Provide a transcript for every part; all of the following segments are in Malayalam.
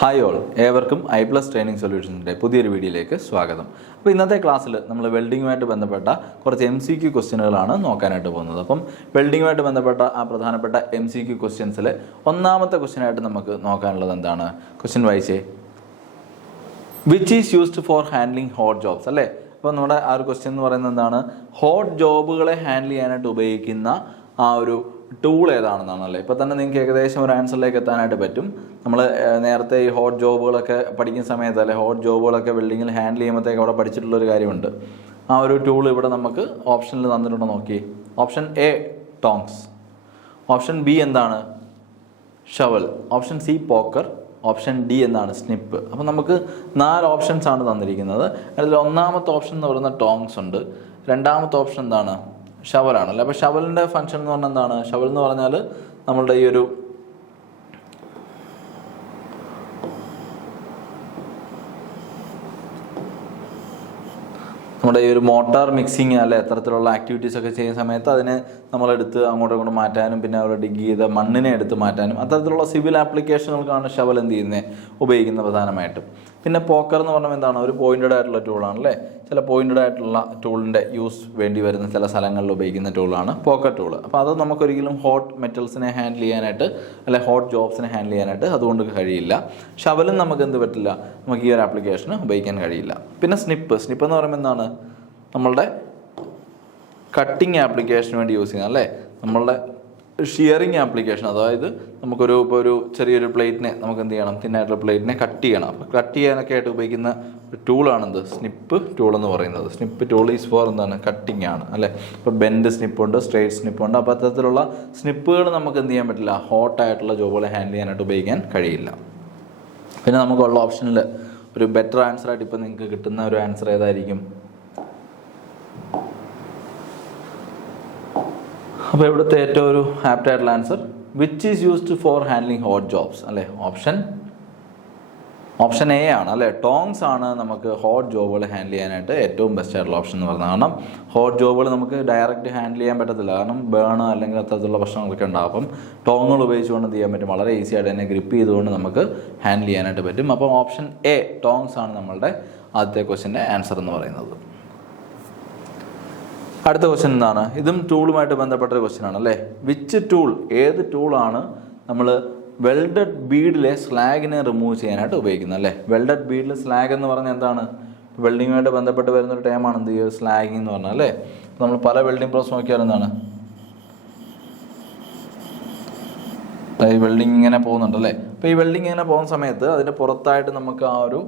ഹായ് ഓൾ, ഏവർക്കും ഐ+ ട്രെയിനിങ് സൊല്യൂഷൻസിൻ്റെ പുതിയൊരു വീഡിയോയിലേക്ക് സ്വാഗതം. അപ്പോൾ ഇന്നത്തെ ക്ലാസ്സിൽ നമ്മൾ വെൽഡിങ്ങുമായിട്ട് ബന്ധപ്പെട്ട കുറച്ച് MCQ ക്വസ്റ്റ്യനുകളാണ് നോക്കാനായിട്ട് പോകുന്നത്. അപ്പം വെൽഡിങ്ങുമായിട്ട് ബന്ധപ്പെട്ട ആ പ്രധാനപ്പെട്ട MCQ ക്വസ്റ്റ്യൻസിൽ ഒന്നാമത്തെ ക്വസ്റ്റ്യനായിട്ട് നമുക്ക് നോക്കാനുള്ളത് എന്താണ്? ക്വസ്റ്റ്യൻ വായിച്ചേ. Which is used for handling hot jobs, അല്ലേ? അപ്പോൾ നമ്മുടെ ആ ഒരു ക്വസ്റ്റ്യൻ എന്ന് പറയുന്നത് എന്താണ്? ഹോട്ട് ജോബുകളെ ഹാൻഡിൽ ചെയ്യാനായിട്ട് ഉപയോഗിക്കുന്ന ആ ഒരു ടൂൾ ഏതാണെന്നാണല്ലേ. ഇപ്പോൾ തന്നെ നിങ്ങൾക്ക് ഏകദേശം ഒരു ആൻസറിലേക്ക് എത്താനായിട്ട് പറ്റും. നമ്മൾ നേരത്തെ ഈ ഹോട്ട് ജോബുകളൊക്കെ പഠിക്കുന്ന സമയത്ത്, അല്ലെ, ഹോട്ട് ജോബുകളൊക്കെ വെൽഡിങ്ങിൽ ഹാൻഡിൽ ചെയ്യുമ്പോഴത്തേക്ക് അവിടെ പഠിച്ചിട്ടുള്ളൊരു കാര്യമുണ്ട്. ആ ഒരു ടൂൾ ഇവിടെ നമുക്ക് ഓപ്ഷനിൽ തന്നിട്ടുണ്ടോ നോക്കി. Option A tongs, option B എന്താണ്? Shovel, option C poker, option D എന്താണ്? സ്നിപ്പ്. അപ്പോൾ നമുക്ക് 4 ഓപ്ഷൻസ് ആണ് തന്നിരിക്കുന്നത്. അതിൽ ഒന്നാമത്തെ ഓപ്ഷൻ എന്ന് പറയുന്നത് ടോങ്സ് ഉണ്ട്. രണ്ടാമത്തെ ഓപ്ഷൻ എന്താണ്? ഷവലാണല്ലേ. അപ്പോൾ ഷവലിൻ്റെ ഫംഗ്ഷൻ എന്ന് പറഞ്ഞാൽ എന്താണ്? ഷവൽ എന്ന് പറഞ്ഞാൽ നമ്മളുടെ ഈ ഒരു മോട്ടാർ മിക്സിങ്, അല്ലെ, അത്തരത്തിലുള്ള ആക്ടിവിറ്റീസ് ഒക്കെ ചെയ്യുന്ന സമയത്ത് അതിനെ നമ്മളെടുത്ത് അങ്ങോട്ടും ഇങ്ങോട്ടും മാറ്റാനും പിന്നെ അവിടെ ഡിഗ് ചെയ്ത മണ്ണിനെ എടുത്ത് മാറ്റാനും അത്തരത്തിലുള്ള സിവിൽ ആപ്ലിക്കേഷനുകൾക്കാണ് ഷവൽ എന്ത് ചെയ്യുന്നത്, ഉപയോഗിക്കുന്നത് പ്രധാനമായിട്ടും. പിന്നെ പോക്കർ എന്ന് പറഞ്ഞാൽ എന്താണ്? ഒരു പോയിൻറ്റഡ് ആയിട്ടുള്ള ടൂളാണ്, അല്ലേ. ചില പോയിൻറ്റഡ് ആയിട്ടുള്ള ടൂളിൻ്റെ യൂസ് വേണ്ടി വരുന്ന ചില സ്ഥലങ്ങളിൽ ഉപയോഗിക്കുന്ന ടൂളാണ് പോക്കർ ടൂൾ. അപ്പോൾ അത് നമുക്കൊരിക്കലും ഹോട്ട് മെറ്റൽസിനെ ഹാൻഡിൽ ചെയ്യാനായിട്ട്, അല്ലെ, ഹോട്ട് ജോബ്സിനെ ഹാൻഡിൽ ചെയ്യാനായിട്ട് അതുകൊണ്ട് കഴിയില്ല. ഷവലും നമുക്ക് എന്ത് പറ്റില്ല, നമുക്ക് ഈ ഒരു ആപ്ലിക്കേഷന് ഉപയോഗിക്കാൻ കഴിയില്ല. പിന്നെ സ്നിപ്പ് എന്ന് പറയുമ്പോൾ എന്താണ്? നമ്മളുടെ കട്ടിങ് ആപ്ലിക്കേഷന് വേണ്ടി യൂസ് ചെയ്യുന്നത്, അല്ലേ. നമ്മളുടെ ഷിയറിങ് ആപ്ലിക്കേഷൻ, അതായത് നമുക്കൊരു ഇപ്പോൾ ഒരു ചെറിയൊരു പ്ലേറ്റിനെ നമുക്ക് എന്ത് ചെയ്യണം, തിന്നായിട്ടുള്ള പ്ലേറ്റിനെ കട്ട് ചെയ്യണം. അപ്പോൾ കട്ട് ചെയ്യാനൊക്കെ ആയിട്ട് ഉപയോഗിക്കുന്ന ടൂളാണെന്ത്? സ്നിപ്പ് ടൂൾ എന്ന് പറയുന്നത്. സ്നിപ്പ് ടൂൾ ഈസ് ഫോർ എന്താണ്? കട്ടിങ് ആണ്, അല്ലേ. ഇപ്പോൾ ബെൻഡ് സ്നിപ്പുണ്ട്, സ്ട്രെയിറ്റ് സ്നിപ്പുണ്ട്. അപ്പോൾ അത്തരത്തിലുള്ള സ്നിപ്പുകൾ നമുക്ക് എന്ത് ചെയ്യാൻ പറ്റില്ല, ഹോട്ടായിട്ടുള്ള ജോബുകളെ ഹാൻഡിൽ ചെയ്യാനായിട്ട് ഉപയോഗിക്കാൻ കഴിയില്ല. പിന്നെ നമുക്കുള്ള ഓപ്ഷനിൽ ഒരു ബെറ്റർ ആൻസറായിട്ട് ഇപ്പോൾ നിങ്ങൾക്ക് കിട്ടുന്ന ഒരു ആൻസർ ഏതായിരിക്കും? അപ്പോൾ ഇവിടുത്തെ ഏറ്റവും ഒരു ആപ്റ്റായിട്ടുള്ള answer which is used for handling hot jobs, അല്ലേ. ഓപ്ഷൻ എ ആണ്, അല്ലേ. ടോങ്സ് ആണ് നമുക്ക് ഹോട്ട് ജോബുകൾ ഹാൻഡിൽ ചെയ്യാനായിട്ട് ഏറ്റവും ബെസ്റ്റ് ആയിട്ടുള്ള ഓപ്ഷൻ എന്ന് പറയുന്നത്. കാരണം ഹോട്ട് ജോബുകൾ നമുക്ക് ഡയറക്റ്റ് ഹാൻഡിൽ ചെയ്യാൻ പറ്റത്തില്ല, കാരണം ബേൺ അല്ലെങ്കിൽ അത്തരത്തിലുള്ള പ്രശ്നങ്ങളൊക്കെ ഉണ്ടാകും. അപ്പം ടോങ്ങുകൾ ഉപയോഗിച്ചുകൊണ്ട് എന്ത് ചെയ്യാൻ പറ്റും, വളരെ ഈസി ആയിട്ട് തന്നെ ഗ്രിപ്പ് ചെയ്തുകൊണ്ട് നമുക്ക് ഹാൻഡിൽ ചെയ്യാനായിട്ട് പറ്റും. അപ്പം ഓപ്ഷൻ എ ടോങ്സ് ആണ് നമ്മളുടെ ആദ്യത്തെ ക്വസ്റ്റ്യൻ്റെ ആൻസർ എന്ന് പറയുന്നത്. അടുത്ത ക്വസ്റ്റ്യൻ എന്താണ്? ഇതും ടൂളുമായിട്ട് ബന്ധപ്പെട്ട ഒരു ക്വസ്റ്റ്യൻ ആണ്, അല്ലേ. വിച്ച് ടൂൾ, ഏത് ടൂളാണ് നമ്മൾ വെൽഡഡ് ബീഡിലെ സ്ലാഗിനെ റിമൂവ് ചെയ്യാനായിട്ട് ഉപയോഗിക്കുന്നത്, അല്ലേ. വെൽഡഡ് ബീഡിൽ സ്ലാഗ് എന്ന് പറഞ്ഞാൽ എന്താണ്? വെൽഡിങ്ങുമായിട്ട് ബന്ധപ്പെട്ട് വരുന്നൊരു ടൈമാണ് എന്ത് ചെയ്യുക, സ്ലാഗിങ് എന്ന് പറഞ്ഞാൽ, അല്ലേ. അപ്പോൾ നമ്മൾ പല വെൽഡിങ് പ്രോസസ് നോക്കിയാൽ എന്താണ്, ഈ വെൽഡിങ് ഇങ്ങനെ പോകുന്നുണ്ട്, അല്ലേ. അപ്പോൾ ഈ വെൽഡിങ് ഇങ്ങനെ പോകുന്ന സമയത്ത് അതിൻ്റെ പുറത്തായിട്ട് നമുക്ക് ആ ഒരു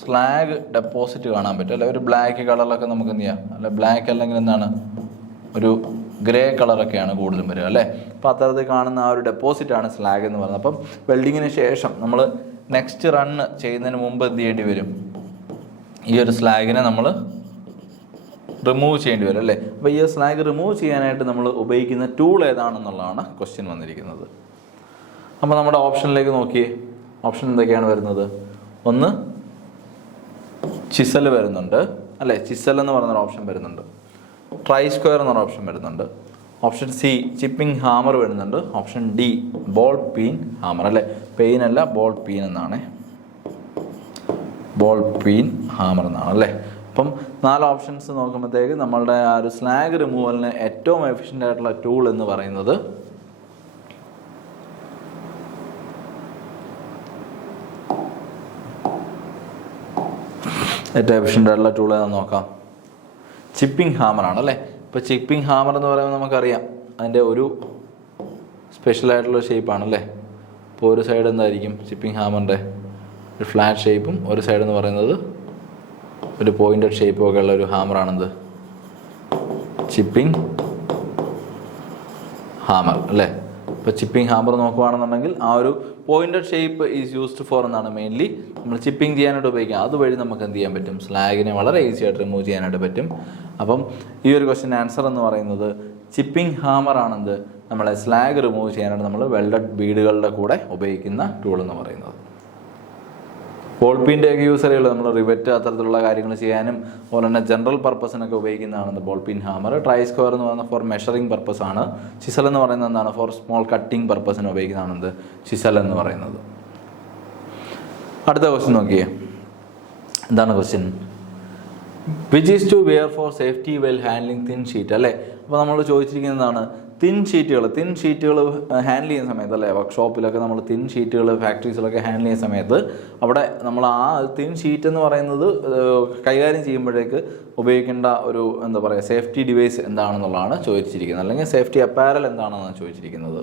സ്ലാഗ് ഡെപ്പോസിറ്റ് കാണാൻ പറ്റും, അല്ലെ. ഒരു ബ്ലാക്ക് കളറിലൊക്കെ നമുക്ക് എന്ത് ചെയ്യാം, അല്ലെ. ബ്ലാക്ക് അല്ലെങ്കിൽ എന്താണ്, ഒരു ഗ്രേ കളറൊക്കെയാണ് കൂടുതലും വരിക, അല്ലേ. അപ്പോൾ അത്തരത്തിൽ കാണുന്ന ആ ഒരു ഡെപ്പോസിറ്റാണ് സ്ലാഗ് എന്ന് പറയുന്നത്. അപ്പം വെൽഡിങ്ങിന് ശേഷം നമ്മൾ നെക്സ്റ്റ് റണ്ണ് ചെയ്യുന്നതിന് മുമ്പ് എന്ത് ചെയ്യേണ്ടി വരും, ഈ ഒരു സ്ലാഗിനെ നമ്മൾ റിമൂവ് ചെയ്യേണ്ടി വരും, അല്ലേ. അപ്പോൾ ഈ സ്ലാഗ് റിമൂവ് ചെയ്യാനായിട്ട് നമ്മൾ ഉപയോഗിക്കുന്ന ടൂൾ ഏതാണെന്നുള്ളതാണ് ക്വസ്റ്റ്യൻ വന്നിരിക്കുന്നത്. അപ്പോൾ നമ്മുടെ ഓപ്ഷനിലേക്ക് നോക്കിയേ. ഓപ്ഷൻ എന്തൊക്കെയാണ് വരുന്നത്? ഒന്ന് ചിസൽ വരുന്നുണ്ട്, അല്ലേ. ചിസൽ എന്ന് പറയുന്നൊരു ഓപ്ഷൻ വരുന്നുണ്ട്. ട്രൈ സ്ക്വയർ എന്നൊരു ഓപ്ഷൻ വരുന്നുണ്ട്. ഓപ്ഷൻ സി ചിപ്പിംഗ് ഹാമർ വരുന്നുണ്ട്. Option D ball peen hammer, അല്ലേ. പെയിൻ അല്ല, ബോൾ പീൻ എന്നാണ്, ബോൾ പീൻ ഹാമർ എന്നാണ്, അല്ലേ. അപ്പം 4 ഓപ്ഷൻസ് നോക്കുമ്പോഴത്തേക്ക് നമ്മളുടെ ആ ഒരു സ്ലാഗ് റിമൂവലിന് ഏറ്റവും എഫിഷ്യൻ്റ് ആയിട്ടുള്ള ടൂൾ എന്ന് പറയുന്നത് ഏറ്റവും എഫിഷ്യൻ്റ് ആയിട്ടുള്ള ടൂൾ ഏതാണെന്ന് നോക്കാം. ചിപ്പിംഗ് ഹാമറാണ്, അല്ലേ. ഇപ്പോൾ ചിപ്പിംഗ് ഹാമർ എന്ന് പറയുമ്പോൾ നമുക്കറിയാം അതിൻ്റെ ഒരു സ്പെഷ്യലായിട്ടുള്ള ഷേപ്പാണ്, അല്ലേ. ഇപ്പോൾ ഒരു സൈഡ് എന്തായിരിക്കും ചിപ്പിംഗ് ഹാമറിൻ്റെ? ഒരു ഫ്ലാറ്റ് ഷേപ്പും ഒരു സൈഡ് എന്ന് പറയുന്നത് ഒരു പോയിൻറ്റഡ് ഷേപ്പും ഒക്കെ ഉള്ള ഒരു ഹാമറാണെന്ത്? ചിപ്പിംഗ് ഹാമർ, അല്ലേ. ഇപ്പോൾ ചിപ്പിംഗ് ഹാമർ നോക്കുകയാണെന്നുണ്ടെങ്കിൽ ആ ഒരു pointed shape is used four എന്നാണ് മെയിൻലി നമ്മൾ ചിപ്പിംഗ് ചെയ്യാനായിട്ട് ഉപയോഗിക്കുക. അതുവഴി നമുക്ക് എന്ത് ചെയ്യാൻ പറ്റും, സ്ലാഗിനെ വളരെ ഈസി ആയിട്ട് റിമൂവ് ചെയ്യാനായിട്ട് പറ്റും. അപ്പം ഈ ഒരു ക്വസ്റ്റ്യൻ ആൻസർ എന്ന് പറയുന്നത് ചിപ്പിംഗ് ഹാമർ ആണെന്ത്, നമ്മളെ സ്ലാഗ് റിമൂവ് ചെയ്യാനായിട്ട് നമ്മൾ വെൽഡഡ് ബീഡുകളുടെ കൂടെ ഉപയോഗിക്കുന്ന ടൂൾ എന്ന് പറയുന്നത്. ബോൾ പീൻ്റെ ഒക്കെ യൂസ് അറിയുള്ളൂ, നമ്മൾ റിവെറ്റ് അത്തരത്തിലുള്ള കാര്യങ്ങൾ ചെയ്യാനും അതുപോലെ തന്നെ ജനറൽ പർപ്പസിനൊക്കെ ഉപയോഗിക്കുന്നതാണ് ബോൾ പിൻ ഹാമർ. ട്രൈ സ്ക്വയർ എന്ന് പറയുന്നത് ഫോർ മെഷറിംഗ് പർപ്പസ് ആണ്. ചിസൽ എന്ന് പറയുന്നത് എന്താണ്, ഫോർ സ്മോൾ കട്ടിംഗ് പർപ്പസിന് ഉപയോഗിക്കുന്നതാണ് ചിസൽ എന്ന് പറയുന്നത്. അടുത്ത ക്വസ്റ്റ്യൻ നോക്കിയേ, എന്താണ് question? Which is to wear for safety while handling thin sheet അല്ലേ. അപ്പോൾ നമ്മൾ ചോദിച്ചിരിക്കുന്നതാണ് തിൻ ഷീറ്റുകൾ ഹാൻഡിൽ ചെയ്യുന്ന സമയത്ത് അല്ലേ, വർക്ക്ഷോപ്പിലൊക്കെ നമ്മൾ തിൻ ഷീറ്റുകൾ ഫാക്ടറീസിലൊക്കെ ഹാൻഡിൽ ചെയ്യുന്ന സമയത്ത് അവിടെ നമ്മൾ ആ തിൻ ഷീറ്റ് എന്ന് പറയുന്നത് കൈകാര്യം ചെയ്യുമ്പോഴേക്ക് ഉപയോഗിക്കേണ്ട ഒരു എന്താ പറയുക സേഫ്റ്റി ഡിവൈസ് എന്താണെന്നുള്ളതാണ് ചോദിച്ചിരിക്കുന്നത്, അല്ലെങ്കിൽ സേഫ്റ്റി അപ്പാരൽ എന്താണെന്നാണ് ചോദിച്ചിരിക്കുന്നത്.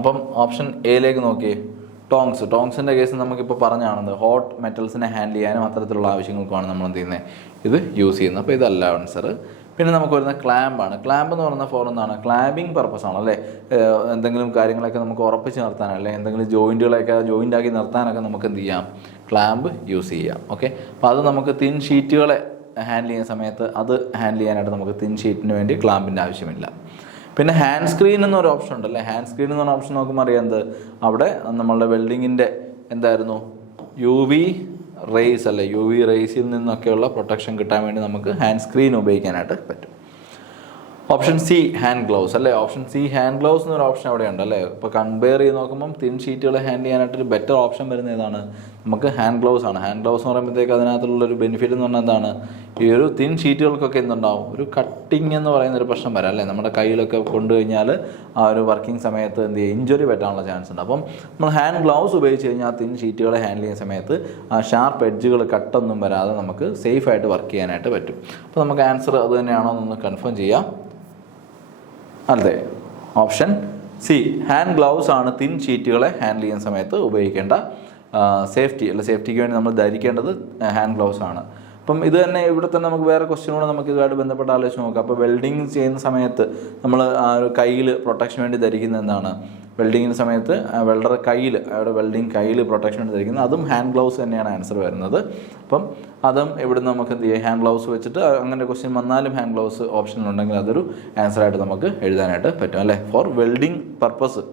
അപ്പം ഓപ്ഷൻ എയിലേക്ക് നോക്കിയേ, ടോങ്സിൻ്റെ കേസ് നമുക്കിപ്പോൾ പറഞ്ഞാണെന്ന് ഹോട്ട് മെറ്റൽസിനെ ഹാൻഡിൽ ചെയ്യാനും അത്തരത്തിലുള്ള ആവശ്യങ്ങൾക്കാണ് നമ്മൾ എന്ത് ചെയ്യുന്നത് ഇത് യൂസ് ചെയ്യുന്നത്. അപ്പോൾ ഇതല്ല ആൻസർ. പിന്നെ നമുക്ക് വരുന്ന ക്ലാമ്പാണ്. ക്ലാമ്പ് എന്ന് പറയുന്ന ഫോർ എന്താണ്, ക്ലാമ്പിങ് പർപ്പസ് ആണ് അല്ലേ. എന്തെങ്കിലും കാര്യങ്ങളൊക്കെ നമുക്ക് ഉറപ്പിച്ച് നിർത്താനോ അല്ലെങ്കിൽ എന്തെങ്കിലും ജോയിൻ്റ് ആക്കി നിർത്താനൊക്കെ നമുക്ക് എന്ത് ചെയ്യാം, ക്ലാമ്പ് യൂസ് ചെയ്യാം. ഓക്കെ, അപ്പോൾ അത് നമുക്ക് തിൻ ഷീറ്റുകളെ ഹാൻഡിൽ ചെയ്യുന്ന സമയത്ത് അത് ഹാൻഡിൽ ചെയ്യാനായിട്ട് നമുക്ക് തിൻ ഷീറ്റിന് വേണ്ടി ക്ലാമ്പിൻ്റെ ആവശ്യമില്ല. പിന്നെ ഹാൻഡ് സ്ക്രീൻ എന്നൊരു ഓപ്ഷൻ ഉണ്ടല്ലേ. ഹാൻഡ് സ്ക്രീൻ എന്ന് പറഞ്ഞ ഓപ്ഷൻ നോക്കുമ്പോൾ അറിയാം അവിടെ നമ്മളുടെ വെൽഡിങ്ങിൻ്റെ എന്തായിരുന്നു UV റേസ് അല്ലേ, UV റേസിൽ നിന്നൊക്കെയുള്ള പ്രൊട്ടക്ഷൻ കിട്ടാൻ വേണ്ടി നമുക്ക് ഹാൻഡ് സ്ക്രീൻ ഉപയോഗിക്കാനായിട്ട് പറ്റും. ഓപ്ഷൻ സി ഹാൻഡ് ഗ്ലൗസ് അല്ലേ. ഓപ്ഷൻ സി ഹാൻഡ് ഗ്ലൗസ് എന്നൊരു ഓപ്ഷൻ അവിടെ ഉണ്ട് അല്ലേ. ഇപ്പോൾ കമ്പയർ ചെയ്ത് നോക്കുമ്പം തിൻ ഷീറ്റുകളെ ഹാൻഡിൽ ചെയ്യാനായിട്ടൊരു ബെറ്റർ ഓപ്ഷൻ വരുന്നത് ഏതാണ്, നമുക്ക് ഹാൻഡ് ഗ്ലൗസ് ആണ്. ഹാൻഡ് ഗ്ലൗസ് എന്ന് പറയുമ്പോഴത്തേക്ക് അതിനകത്തുള്ളൊരു ബെനിഫിറ്റ് എന്ന് പറഞ്ഞാൽ എന്താണ്, ഈ ഒരു തിൻ ഷീറ്റുകൾക്കൊക്കെ എന്തുണ്ടാവും, ഒരു കട്ടിങ് എന്ന് പറയുന്ന ഒരു പ്രശ്നം വരാം അല്ലേ. നമ്മുടെ കയ്യിലൊക്കെ കൊണ്ടുകഴിഞ്ഞാൽ ആ ഒരു വർക്കിംഗ് സമയത്ത് എന്ത് ചെയ്യുക, ഇഞ്ചുറി പറ്റാനുള്ള ചാൻസ് ഉണ്ട്. അപ്പം നമ്മൾ ഹാൻഡ് ഗ്ലൗസ് ഉപയോഗിച്ച് കഴിഞ്ഞാൽ ആ തിൻ ഷീറ്റുകളെ ഹാൻഡിൽ ചെയ്യുന്ന സമയത്ത് ആ ഷാർപ്പ് എഡ്ജുകൾ കട്ടൊന്നും വരാതെ നമുക്ക് സേഫായിട്ട് വർക്ക് ചെയ്യാനായിട്ട് പറ്റും. അപ്പോൾ നമുക്ക് ആൻസർ അത് തന്നെയാണോ എന്നൊന്ന് കൺഫേം ചെയ്യാം. അതെ, ഓപ്ഷൻ സി ഹാൻഡ് ഗ്ലൗസ് ആണ് തിൻ ഷീറ്റുകളെ ഹാൻഡിൽ ചെയ്യുന്ന സമയത്ത് ഉപയോഗിക്കേണ്ട സേഫ്റ്റിക്ക് വേണ്ടി നമ്മൾ ധരിക്കേണ്ടത് ഹാൻഡ് ഗ്ലൗസ് ആണ്. അപ്പം ഇത് തന്നെ ഇവിടെ തന്നെ നമുക്ക് വേറെ ക്വസ്റ്റ്യനോട് നമുക്ക് ഇതുമായിട്ട് ബന്ധപ്പെട്ട ആലോചിച്ച് നോക്കാം. അപ്പോൾ വെൽഡിങ് ചെയ്യുന്ന സമയത്ത് നമ്മൾ ആ ഒരു കയ്യിൽ പ്രൊട്ടക്ഷൻ വേണ്ടി ധരിക്കുന്ന എന്താണ്, വെൽഡിങ്ങിന് സമയത്ത് വെൽഡർ വെൽഡിങ് കയ്യിൽ പ്രൊട്ടക്ഷൻ വേണ്ടി ധരിക്കുന്നത് അതും ഹാൻഡ് ഗ്ലൗസ് തന്നെയാണ് ആൻസർ വരുന്നത്. അപ്പം അതും ഇവിടുന്ന് നമുക്ക് എന്ത് ചെയ്യാം, ഹാൻഡ് ഗ്ലൗസ് വെച്ചിട്ട് അങ്ങനെ ക്വസ്റ്റ്യൻ വന്നാലും ഹാൻഡ് ഗ്ലൗസ് ഓപ്ഷനിലുണ്ടെങ്കിൽ അതൊരു ആൻസറായിട്ട് നമുക്ക് എഴുതാനായിട്ട് പറ്റും അല്ലേ. ഫോർ വെൽഡിങ് പർപ്പസ്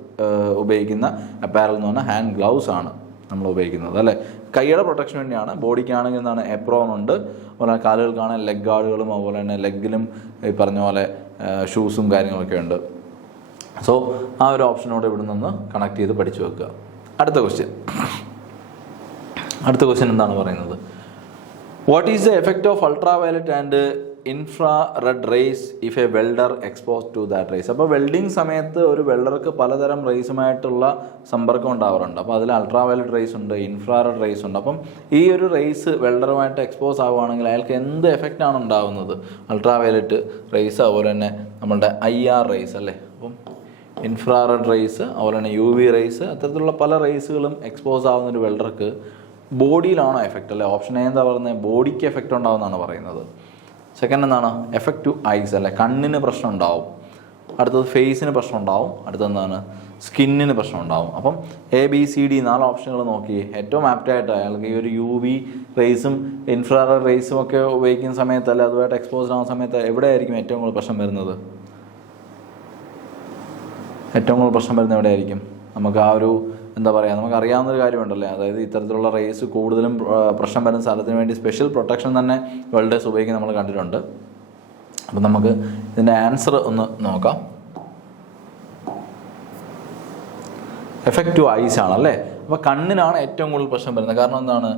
ഉപയോഗിക്കുന്ന അപ്പാരൽ എന്ന് പറഞ്ഞാൽ ഹാൻഡ് ഗ്ലൗസ് ആണ് നമ്മൾ ഉപയോഗിക്കുന്നത് അല്ലേ. കൈയുടെ പ്രൊട്ടക്ഷൻ വേണ്ടിയാണ്. ബോഡിക്കാണെങ്കിൽ എന്താണ് എപ്രോൺ ഉണ്ട്, അതുപോലെ കാലുകൾക്കാണെങ്കിൽ ലെഗ് ഗാർഡുകളും അതുപോലെ തന്നെ ലെഗിലും ഈ പറഞ്ഞ പോലെ ഷൂസും കാര്യങ്ങളൊക്കെ ഉണ്ട്. സോ ആ ഒരു ഓപ്ഷനോട് ഇവിടെ നിന്ന് കണക്ട് ചെയ്ത് പഠിച്ചു വെക്കുക. അടുത്ത ക്വസ്റ്റ്യൻ എന്താണ് പറയുന്നത്, what is the effect of ultra violet and infrared rays if a welder expose to that rays. അപ്പോൾ വെൽഡിങ് സമയത്ത് ഒരു വെൽഡർക്ക് പലതരം റേസുമായിട്ടുള്ള സമ്പർക്കം ഉണ്ടാവാറുണ്ട്. അപ്പോൾ അതിൽ അൾട്രാ വയലറ്റ് റേസ് ഉണ്ട്, ഇൻഫ്രാറെഡ് റേസ് ഉണ്ട്. അപ്പം ഈ ഒരു റേസ് വെൽഡറുമായിട്ട് എക്സ്പോസ് ആവുകയാണെങ്കിൽ അയാൾക്ക് എന്ത് എഫക്റ്റ് ആണ് ഉണ്ടാകുന്നത്, അൾട്രാ വയലറ്റ് റേസ് അതുപോലെ തന്നെ നമ്മളുടെ IR റേസ് അല്ലേ. അപ്പം ഇൻഫ്രാറെഡ് റേസ് അതുപോലെ തന്നെ UV റേസ് അത്തരത്തിലുള്ള പല റേസുകളും എക്സ്പോസ് ആവുന്ന ഒരു വെൽഡർക്ക് ബോഡിയിലാണോ എഫക്റ്റ് അല്ലേ. ഓപ്ഷൻ എ എന്താ പറയുന്നത്, ബോഡിക്ക് എഫക്റ്റ് ഉണ്ടാവുമെന്നാണ് പറയുന്നത്. സെക്കൻഡ് എന്താണ്, എഫക്റ്റ് ടു ഐസ് അല്ലേ, കണ്ണിന് പ്രശ്നം ഉണ്ടാവും. അടുത്തത് ഫേസിന് പ്രശ്നം ഉണ്ടാവും. അടുത്തെന്താണ്, സ്കിന്നിന് പ്രശ്നം ഉണ്ടാവും. അപ്പം ABCD 4 ഓപ്ഷനുകൾ നോക്കി ഏറ്റവും ആപ്റ്റായിട്ട് അയാൾക്ക് ഈ ഒരു UV റേസും ഇൻഫ്രാറെഡ് റേസും ഒക്കെ ഉപയോഗിക്കുന്ന സമയത്ത് അല്ലെ അതുമായിട്ട് എക്സ്പോസ്ഡ് ആവുന്ന സമയത്ത് എവിടെയായിരിക്കും ഏറ്റവും കൂടുതൽ പ്രശ്നം വരുന്നത്, എവിടെയായിരിക്കും? നമുക്ക് ആ ഒരു എന്താ പറയുക, നമുക്ക് അറിയാവുന്നൊരു കാര്യമുണ്ടല്ലേ, അതായത് ഇത്തരത്തിലുള്ള റേസ് കൂടുതലും പ്രശ്നം വരുന്ന സ്ഥലത്തിന് വേണ്ടി സ്പെഷ്യൽ പ്രൊട്ടക്ഷൻ തന്നെ വെൽഡേഴ്സ് ഉപയോഗിക്കാൻ നമ്മൾ കണ്ടിട്ടുണ്ട്. അപ്പം നമുക്ക് ഇതിൻ്റെ ആൻസർ ഒന്ന് നോക്കാം. എഫക്റ്റ് ടു ഐസ് ആണല്ലേ. അപ്പോൾ കണ്ണിനാണ് ഏറ്റവും കൂടുതൽ പ്രശ്നം വരുന്നത്. കാരണം എന്താണ്,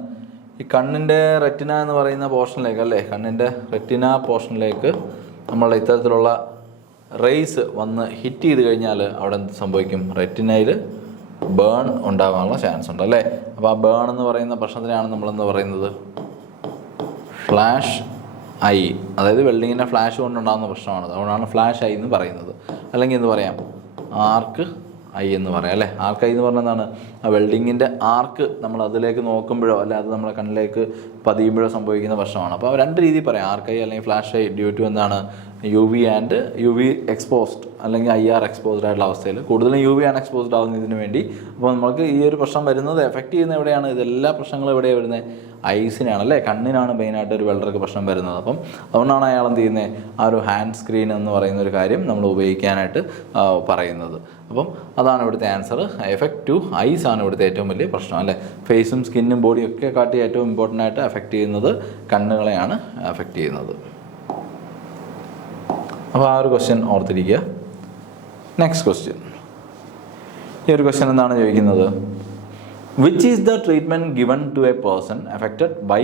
ഈ കണ്ണിൻ്റെ റെറ്റിന എന്ന് പറയുന്ന പോർഷനിലേക്ക് അല്ലേ, കണ്ണിൻ്റെ റെറ്റിന പോർഷനിലേക്ക് നമ്മളുടെ ഇത്തരത്തിലുള്ള റേസ് വന്ന് ഹിറ്റ് ചെയ്ത് കഴിഞ്ഞാൽ അവിടെ എന്ത് സംഭവിക്കും, റെറ്റിനയിൽ ബേൺ ഉണ്ടാകാനുള്ള ചാൻസ് ഉണ്ട് അല്ലേ. അപ്പോൾ ആ ബേൺ എന്ന് പറയുന്ന പ്രശ്നത്തിനാണ് നമ്മളെന്ന് പറയുന്നത് ഫ്ലാഷ് ഐ, അതായത് വെൽഡിങ്ങിൻ്റെ ഫ്ലാഷ് കൊണ്ടുണ്ടാകുന്ന പ്രശ്നമാണ്. അതുകൊണ്ടാണ് ഫ്ലാഷ് ഐ എന്ന് പറയുന്നത്. അല്ലെങ്കിൽ എന്ത് പറയാം, ആർക്ക് ഐ എന്ന് പറയാം അല്ലേ. ആർക്ക് ഐ എന്ന് പറഞ്ഞാൽ എന്താണ്, ആ വെൽഡിങ്ങിൻ്റെ ആർക്ക് നമ്മൾ അതിലേക്ക് നോക്കുമ്പോഴോ അല്ലെ അത് നമ്മളെ കണ്ണിലേക്ക് പതിയുമ്പോഴോ സംഭവിക്കുന്ന പ്രശ്നമാണ്. അപ്പോൾ 2 രീതിയിൽ പറയാം, ആർക്ക് ഐ അല്ലെങ്കിൽ ഫ്ലാഷ് ഐ ഡ്യൂ ടു എന്താണ് UV എക്സ്പോസ്ഡ് അല്ലെങ്കിൽ IR എക്സ്പോസ്ഡ് ആയിട്ടുള്ള അവസ്ഥയിൽ. കൂടുതലും UV ആണ് എക്സ്പോസ്ഡ് ആവുന്നതിന് വേണ്ടി. അപ്പോൾ നമുക്ക് ഈ ഒരു പ്രശ്നം വരുന്നത് എഫക്റ്റ് ചെയ്യുന്ന എവിടെയാണ്, ഇതെല്ലാ പ്രശ്നങ്ങളും എവിടെയാണ് വരുന്നത്, ഐസിനാണ് അല്ലേ, കണ്ണിനാണ് മെയിനായിട്ട് ഒരു വെൽഡർക്ക് പ്രശ്നം വരുന്നത്. അപ്പം അതുകൊണ്ടാണ് അയാൾ എന്ത് ചെയ്യുന്നത്, ആ ഒരു ഹാൻഡ് സ്ക്രീൻ എന്ന് പറയുന്ന ഒരു കാര്യം നമ്മൾ ഉപയോഗിക്കാനായിട്ട് പറയുന്നത്. അപ്പം അതാണ് ഇവിടുത്തെ ആൻസർ. എഫക്റ്റ് ടു ഐസ് ആണ് ഇവിടുത്തെ ഏറ്റവും വലിയ പ്രശ്നം അല്ലേ. ഫേസും സ്കിന്നും ബോഡിയും ഒക്കെ കാട്ടി ഏറ്റവും ഇമ്പോർട്ടൻ്റ് ആയിട്ട് എഫക്റ്റ് ചെയ്യുന്നത് കണ്ണുകളെയാണ് എഫക്റ്റ് ചെയ്യുന്നത്. അപ്പോൾ ആ ഒരു ക്വസ്റ്റ്യൻ ഓർത്തിരിക്കുക. നെക്സ്റ്റ് ക്വസ്റ്റ്യൻ, ഈ ഒരു ക്വസ്റ്റ്യൻ എന്താണ് ചോദിക്കുന്നത്, which is the treatment given to a person affected by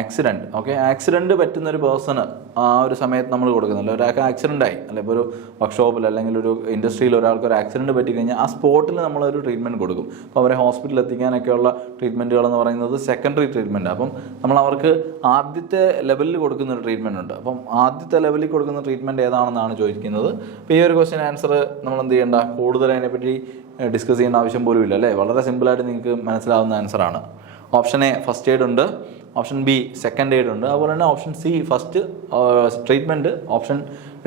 accident. Okay, accident പറ്റുന്ന ഒരു പേഴ്സണ് ആ ഒരു സമയത്ത് നമ്മൾ കൊടുക്കുന്നില്ല. ഒരാൾക്ക് ആക്സിഡൻ്റ് ആയി, അല്ലെ ഇപ്പോൾ ഒരു വർക്ക്ഷോപ്പിൽ അല്ലെങ്കിൽ ഒരു ഇൻഡസ്ട്രിയിൽ ഒരാൾക്ക് ഒരു ആക്സിഡൻറ്റ് പറ്റിക്കഴിഞ്ഞാൽ ആ സ്പോട്ടിൽ നമ്മളൊരു ട്രീറ്റ്മെൻറ്റ് കൊടുക്കും. അപ്പോൾ അവരെ ഹോസ്പിറ്റലിൽ എത്തിക്കാനൊക്കെയുള്ള ട്രീറ്റ്മെൻറ്റുകൾ എന്ന് പറയുന്നത് സെക്കൻഡറി ട്രീറ്റ്മെൻറ്റ്. അപ്പം നമ്മൾ അവർക്ക് ആദ്യത്തെ ലെവലിൽ കൊടുക്കുന്ന ഒരു ട്രീറ്റ്മെൻറ്റ് ഉണ്ട്. അപ്പം ആദ്യത്തെ ലെവലിൽ കൊടുക്കുന്ന ട്രീറ്റ്മെൻറ്റ് ഏതാണെന്നാണ് ചോദിക്കുന്നത്. അപ്പോൾ ഈ ഒരു ക്വസ്റ്റ്യൻ ആൻസർ നമ്മൾ എന്ത് ചെയ്യേണ്ട, കൂടുതൽ അതിനെപ്പറ്റി ഡിസ്കസ് ചെയ്യേണ്ട ആവശ്യം പോലും ഇല്ല അല്ലേ. വളരെ സിമ്പിളായിട്ട് നിങ്ങൾക്ക് മനസ്സിലാവുന്ന ആൻസറാണ്. ഓപ്ഷൻ എ ഫസ്റ്റ് എയ്ഡ് ഉണ്ട്, ഓപ്ഷൻ ബി സെക്കൻഡ് എയ്ഡ് ഉണ്ട്, അതുപോലെ തന്നെ option C first treatment, option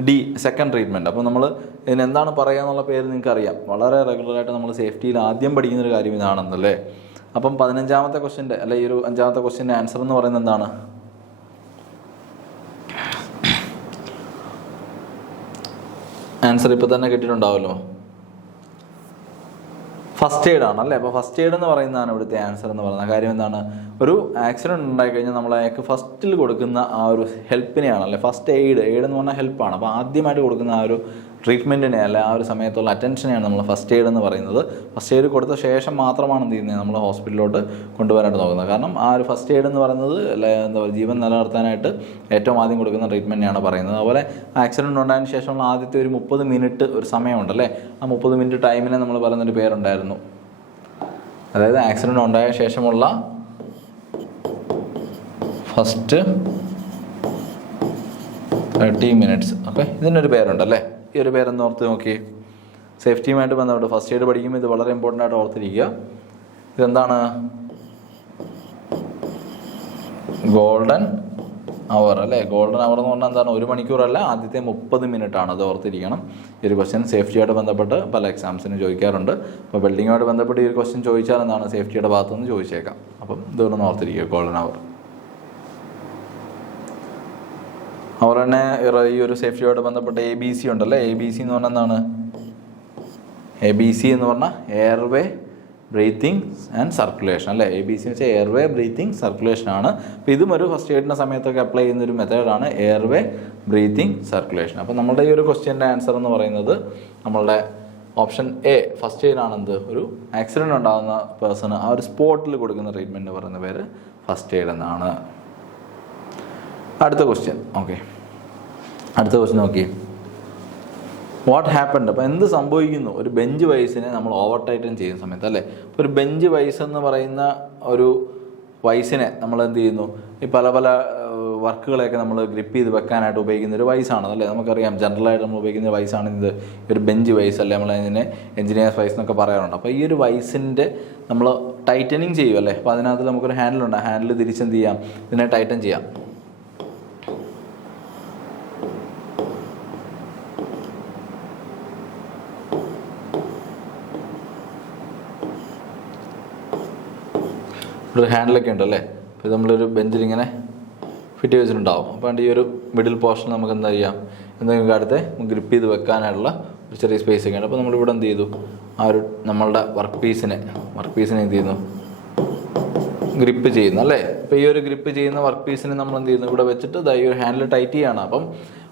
D second treatment. അപ്പോൾ നമ്മൾ ഇതിനെന്താണ് പറയുക എന്നുള്ള പേര് നിങ്ങൾക്ക് അറിയാം. വളരെ റെഗുലറായിട്ട് നമ്മൾ സേഫ്റ്റിയിൽ ആദ്യം പഠിക്കുന്നൊരു കാര്യം ഇതാണെന്നല്ലേ. അപ്പം 15ാമത്തെ ക്വസ്റ്റ്യൻ്റെ അല്ലെ ഈ ഒരു 5ാമത്തെ ക്വസ്റ്റ്യൻ്റെ ആൻസർ എന്ന് പറയുന്നത് എന്താണ്? ആൻസർ ഇപ്പോൾ തന്നെ കിട്ടിയിട്ടുണ്ടാവുമല്ലോ. ഫസ്റ്റ് എയ്ഡ് ആണ് അല്ലേ. അപ്പോൾ ഫസ്റ്റ് എയ്ഡ് എന്ന് പറയുന്നതാണ് ഇവിടുത്തെ ആൻസർ എന്ന് പറയുന്നത്. കാര്യം എന്താണ്, ഒരു ആക്സിഡൻറ്റ് ഉണ്ടായിക്കഴിഞ്ഞാൽ നമ്മൾ അയാൾക്ക് ഫസ്റ്റിൽ കൊടുക്കുന്ന ആ ഒരു ഹെൽപ്പിനെയാണ് അല്ലേ ഫസ്റ്റ് എയ്ഡ്. എയ്ഡ് എന്ന് പറഞ്ഞാൽ ഹെൽപ്പാണ്. അപ്പോൾ ആദ്യമായിട്ട് കൊടുക്കുന്ന ആ ഒരു ട്രീറ്റ്മെൻറ്റിനെ അല്ല ആ ഒരു സമയത്തുള്ള അറ്റൻഷനെയാണ് നമ്മൾ ഫസ്റ്റ് എയ്ഡ് എന്ന് പറയുന്നത്. ഫസ്റ്റ് എയ്ഡ് കൊടുത്ത ശേഷം മാത്രമാണ് എന്ത് ചെയ്യുന്നത്, നമ്മൾ ഹോസ്പിറ്റലിലോട്ട് കൊണ്ടുവരാനായിട്ട് നോക്കുന്നത്. കാരണം ആ ഒരു ഫസ്റ്റ് എയ്ഡ് എന്ന് പറയുന്നത് എന്താ പറയുക, ജീവൻ നിലനിർത്താനായിട്ട് ഏറ്റവും ആദ്യം കൊടുക്കുന്ന ട്രീറ്റ്മെൻറ്റിനെയാണ് പറയുന്നത്. അതുപോലെ ആക്സിഡൻറ്റ് ഉണ്ടായതിനു ശേഷമുള്ള ആദ്യത്തെ ഒരു 30 മിനിറ്റ് ഒരു സമയമുണ്ടല്ലേ, ആ 30 മിനിറ്റ് ടൈമിനെ നമ്മൾ പറയുന്നൊരു പേരുണ്ടായിരുന്നു. അതായത് ആക്സിഡൻറ്റ് ഉണ്ടായ ശേഷമുള്ള ഫസ്റ്റ് 30 മിനിറ്റ്സ്. ഓക്കെ, ഇതിനൊരു പേരുണ്ടല്ലേ. ഈ ഒരു പേരെന്ന് ഓർത്ത് നോക്കി. സേഫ്റ്റിയുമായിട്ട് ബന്ധപ്പെട്ട് ഫസ്റ്റ് എയ്ഡ് പഠിക്കുമ്പോൾ ഇത് വളരെ ഇമ്പോർട്ടൻ്റ് ആയിട്ട് ഓർത്തിരിക്കുക. ഇതെന്താണ്? ഗോൾഡൻ അവർ അല്ലേ. ഗോൾഡൻ അവർ എന്ന് പറഞ്ഞാൽ എന്താണ്? 1 മണിക്കൂറല്ല, ആദ്യത്തെ 30 മിനിറ്റ് ആണ്. അത് ഓർത്തിരിക്കണം. ഈ ഒരു ക്വസ്റ്റ്യൻ സേഫ്റ്റിയായിട്ട് ബന്ധപ്പെട്ട് പല എക്സാംസിനും ചോദിക്കാറുണ്ട്. അപ്പോൾ ബിൽഡിങ്ങുമായിട്ട് ബന്ധപ്പെട്ട് ഈ ഒരു ക്വസ്റ്റ്യൻ ചോദിച്ചാൽ എന്താണ്, സേഫ്റ്റിയുടെ ഭാഗത്തുനിന്ന് ചോദിച്ചേക്കാം. അപ്പം ഇതൊന്ന് ഓർത്തിരിക്കുക, ഗോൾഡൻ അവർ. അവർ തന്നെ ഈ ഒരു സേഫ്റ്റിയോട് ബന്ധപ്പെട്ട ABC ഉണ്ടല്ലേ. ABC എന്ന് പറഞ്ഞാൽ എന്താണ്? ABC എന്ന് പറഞ്ഞാൽ എയർവേ, ബ്രീത്തിങ് ആൻഡ് സർക്കുലേഷൻ അല്ലേ. ABC എന്ന് വെച്ചാൽ എയർവേ, ബ്രീത്തിങ്, സർക്കുലേഷൻ ആണ്. അപ്പോൾ ഇതും ഒരു ഫസ്റ്റ് എയ്ഡിൻ്റെ സമയത്തൊക്കെ അപ്ലൈ ചെയ്യുന്ന ഒരു മെത്തേഡാണ് എയർവേ, ബ്രീത്തിങ്, സർക്കുലേഷൻ. അപ്പോൾ നമ്മുടെ ഈ ഒരു ക്വസ്റ്റ്യൻ്റെ ആൻസർ എന്ന് പറയുന്നത് നമ്മളുടെ ഓപ്ഷൻ എ ഫസ്റ്റ് എയ്ഡ് ആണെന്ത്, ഒരു ആക്സിഡൻറ്റ് ഉണ്ടാകുന്ന പേഴ്സണ് ആ ഒരു സ്പോട്ടിൽ കൊടുക്കുന്ന ട്രീറ്റ്മെൻറ്റ് പറയുന്ന പേര് ഫസ്റ്റ് എയ്ഡ് എന്നാണ്. അടുത്ത ക്വസ്റ്റ്യൻ. ഓക്കെ, അടുത്ത ക്വസ്റ്റ്യൻ നോക്കി. What happened. അപ്പോൾ എന്ത് സംഭവിക്കുന്നു ഒരു ബെഞ്ച് വൈസിനെ നമ്മൾ ഓവർ ടൈറ്റൻ ചെയ്യുന്ന സമയത്ത് അല്ലേ. ഇപ്പോൾ ഒരു ബെഞ്ച് വൈസ് എന്ന് പറയുന്ന ഒരു വൈസിനെ നമ്മൾ എന്ത് ചെയ്യുന്നു, ഈ പല പല വർക്കുകളെയൊക്കെ നമ്മൾ ഗ്രിപ്പ് ചെയ്ത് വെക്കാനായിട്ട് ഉപയോഗിക്കുന്ന ഒരു വൈസാണ് അല്ലേ. നമുക്കറിയാം ജനറലായിട്ട് നമ്മൾ ഉപയോഗിക്കുന്ന വൈസാണ് ഇത് ഒരു ബെഞ്ച് വൈസ് അല്ലേ. നമ്മൾ അതിനെ എഞ്ചിനീയേഴ്സ് വൈസ് എന്നൊക്കെ പറയാറുണ്ട്. അപ്പോൾ ഈ ഒരു വൈസിൻ്റെ നമ്മൾ ടൈറ്റനിങ് ചെയ്യും അല്ലേ. അപ്പോൾ അതിനകത്ത് നമുക്കൊരു ഹാൻഡിലുണ്ട്. ആ ഹാൻഡിൽ തിരിച്ചെന്ത് ചെയ്യാം, ഇതിനെ ടൈറ്റൻ ചെയ്യാം. ഒരു ഹാൻഡിലൊക്കെ ഉണ്ടല്ലേ. അപ്പോൾ ഇത് നമ്മളൊരു ബെഞ്ചിൽ ഇങ്ങനെ ഫിറ്റ് വെച്ചിട്ടുണ്ടാവും. അപ്പോൾ ഈ ഒരു മിഡിൽ പോർഷൻ നമുക്ക് എന്താ ചെയ്യാം, എന്തെങ്കിലും കാര്യത്തെ ഗ്രിപ്പ് ചെയ്ത് വെക്കാനായിട്ടുള്ള ഒരു ചെറിയ സ്പേസ് ഒക്കെ ഉണ്ട്. അപ്പോൾ നമ്മളിവിടെ എന്ത് ചെയ്തു, ആ ഒരു നമ്മളുടെ വർക്ക് പീസിനെ എന്ത് ചെയ്യുന്നു, ഗ്രിപ്പ് ചെയ്യുന്നു അല്ലേ. അപ്പോൾ ഈ ഒരു ഗ്രിപ്പ് ചെയ്യുന്ന വർക്ക് പീസിനെ നമ്മൾ എന്ത് ചെയ്യുന്നു, ഇവിടെ വെച്ചിട്ട് ഈ ഒരു ഹാൻഡിൽ ടൈറ്റ് ചെയ്യാണ്. അപ്പം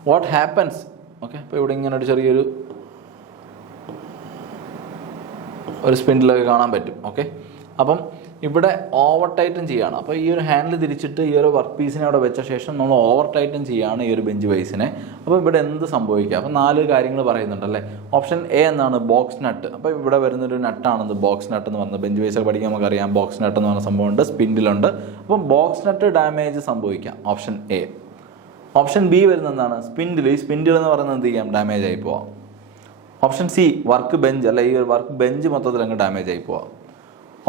വാട്ട് ഹാപ്പൻസ്. ഓക്കെ, അപ്പോൾ ഇവിടെ ഇങ്ങനെ ഒരു ചെറിയൊരു സ്പിൻഡിലൊക്കെ കാണാൻ പറ്റും. ഓക്കെ, അപ്പം ഇവിടെ ഓവർ ടൈറ്റൻ ചെയ്യുകയാണ്. അപ്പോൾ ഈ ഒരു ഹാൻഡിൽ തിരിച്ചിട്ട് ഈ ഒരു വർക്ക് പീസിനെ അവിടെ വെച്ച ശേഷം നമ്മൾ ഓവർ ടൈറ്റൻ ചെയ്യുകയാണ് ഈ ഒരു ബെഞ്ച് വൈസിനെ. അപ്പോൾ ഇവിടെ എന്ത് സംഭവിക്കുക, അപ്പോൾ 4 കാര്യങ്ങൾ പറയുന്നുണ്ടല്ലേ. ഓപ്ഷൻ എ എന്നാണ് ബോക്സ് നട്ട്. അപ്പോൾ ഇവിടെ വരുന്നൊരു നട്ടാണെന്ന് ബോക്സ് നട്ട് എന്ന് പറയുന്നത്. ബെഞ്ച് വൈസൊക്കെ പഠിക്കാൻ നമുക്കറിയാം ബോക്സ് നട്ട് എന്ന് പറഞ്ഞ സംഭവമുണ്ട്, സ്പിൻഡിലുണ്ട്. അപ്പം ബോക്സ് നട്ട് ഡാമേജ് സംഭവിക്കാം, ഓപ്ഷൻ എ. ഓപ്ഷൻ ബി വരുന്നത് എന്താണ്, സ്പിൻഡിൽ. ഈ സ്പിൻഡിൽ എന്ന് പറയുന്നത് എന്ത് ചെയ്യാം, ഡാമേജ് ആയി പോവാം. ഓപ്ഷൻ സി വർക്ക് ബെഞ്ച് അല്ല, ഈ ഒരു വർക്ക് ബെഞ്ച് മൊത്തത്തിൽ അങ്ങ് ഡാമേജ് ആയി പോവാം.